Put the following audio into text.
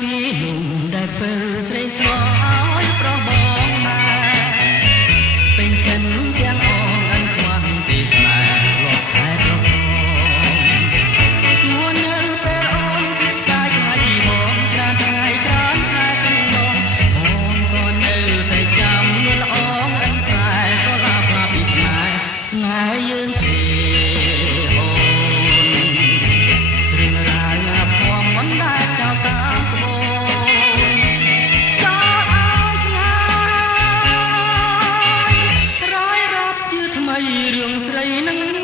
ពីនោះដែលពេលស្រីស្មោឲ្យប្របងមកពេញចិនទាំងអងអិនខ្វះទីស្នេហ៍លោកតែប្រកជួននៅពេលអូនគិតតែខ្លាចពីបងច្រើនថ្ងៃច្រើនខែក្នុងបងក៏នៅតែចាំលួនល្អងអិនតែក៏ឡាផ្លាពីស្នេហ៍ថ្ងៃយើងទេអូនរឿងរ៉ាវណាភ័ងមិនដែលចោលតាមរឿងស្រីនឹង